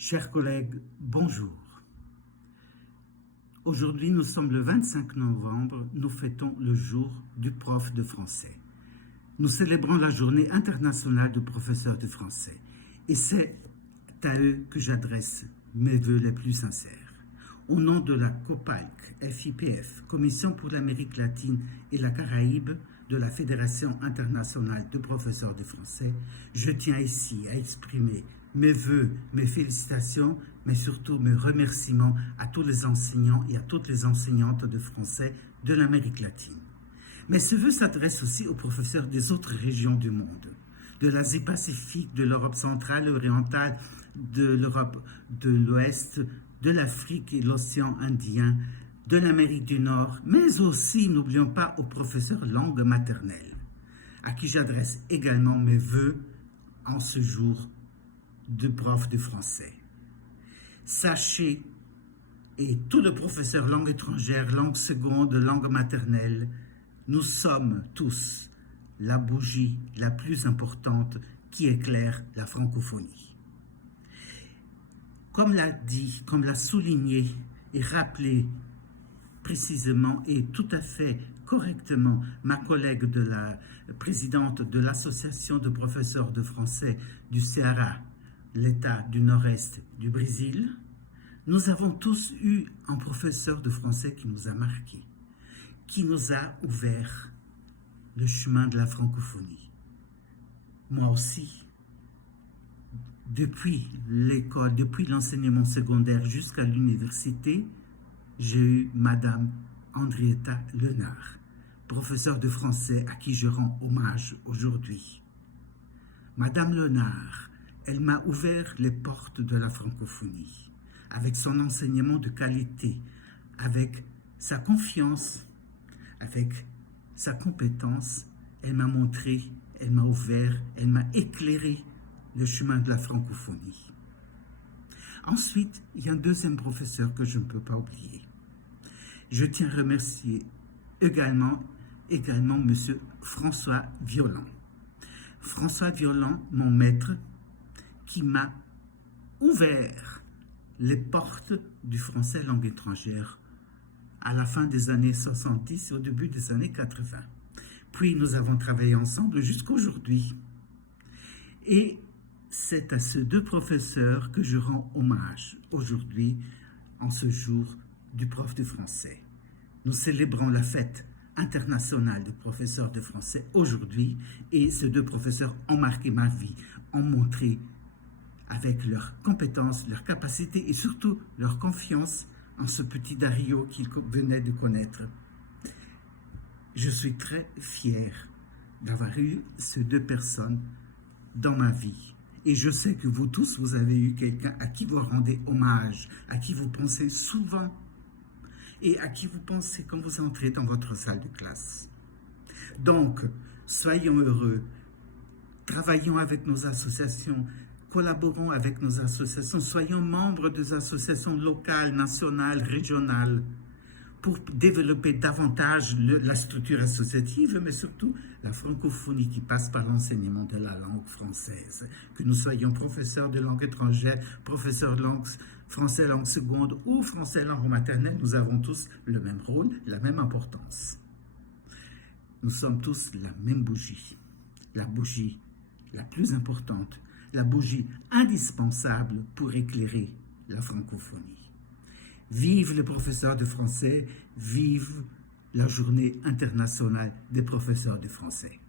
Chers collègues, bonjour. Aujourd'hui, nous sommes le 25 novembre, nous fêtons le jour du prof de français. Nous célébrons la journée internationale du professeur de français et c'est à eux que j'adresse mes vœux les plus sincères. Au nom de la COPALC, FIPF, Commission pour l'Amérique latine et la Caraïbe de la Fédération internationale de professeurs de français, je tiens ici à exprimer mes vœux, mes félicitations, mais surtout mes remerciements à tous les enseignants et à toutes les enseignantes de français de l'Amérique latine. Mais ce vœu s'adresse aussi aux professeurs des autres régions du monde, de l'Asie-Pacifique, de l'Europe centrale et orientale, de l'Europe de l'Ouest, de l'Afrique et l'océan Indien, de l'Amérique du Nord, mais aussi, n'oublions pas, aux professeurs langue maternelle, à qui j'adresse également mes vœux en ce jour de prof de français. Sachez, et tous les professeurs langue étrangère, langue seconde, langue maternelle, nous sommes tous la bougie la plus importante qui éclaire la francophonie. Comme l'a dit, comme l'a souligné et rappelé précisément et tout à fait correctement ma collègue de la présidente de l'association de professeurs de français du Ceará, l'État du Nord-Est du Brésil, nous avons tous eu un professeur de français qui nous a marqués, qui nous a ouvert le chemin de la francophonie. Moi aussi, depuis l'école, depuis l'enseignement secondaire jusqu'à l'université, j'ai eu Madame Henrietta Lenard, professeure de français à qui je rends hommage aujourd'hui. Madame Lenard, elle m'a ouvert les portes de la francophonie, avec son enseignement de qualité, avec sa confiance, avec sa compétence. Elle m'a montré, elle m'a ouvert, elle m'a éclairé le chemin de la francophonie. Ensuite, il y a un deuxième professeur que je ne peux pas oublier. Je tiens à remercier également M. François Violent. François Violent, mon maître, qui m'a ouvert les portes du français langue étrangère à la fin des années 70 et au début des années 80. Puis nous avons travaillé ensemble jusqu'à aujourd'hui. Et c'est à ces deux professeurs que je rends hommage aujourd'hui en ce jour du prof de français. Nous célébrons la fête internationale des professeurs de français aujourd'hui et ces deux professeurs ont marqué ma vie, ont montré avec leurs compétences, leurs capacités et surtout leur confiance en ce petit Dario qu'ils venaient de connaître. Je suis très fier d'avoir eu ces deux personnes dans ma vie. Et je sais que vous tous, vous avez eu quelqu'un à qui vous rendez hommage, à qui vous pensez souvent et à qui vous pensez quand vous entrez dans votre salle de classe. Donc, soyons heureux, travaillons avec nos associations, collaborons avec nos associations, soyons membres des associations locales, nationales, régionales, pour développer davantage la structure associative, mais surtout la francophonie qui passe par l'enseignement de la langue française. Que nous soyons professeurs de langue étrangère, professeurs de langue français langue seconde ou français langue maternelle, nous avons tous le même rôle, la même importance. Nous sommes tous la même bougie la plus importante, la bougie indispensable pour éclairer la francophonie. Vive les professeurs de français, vive la journée internationale des professeurs de français.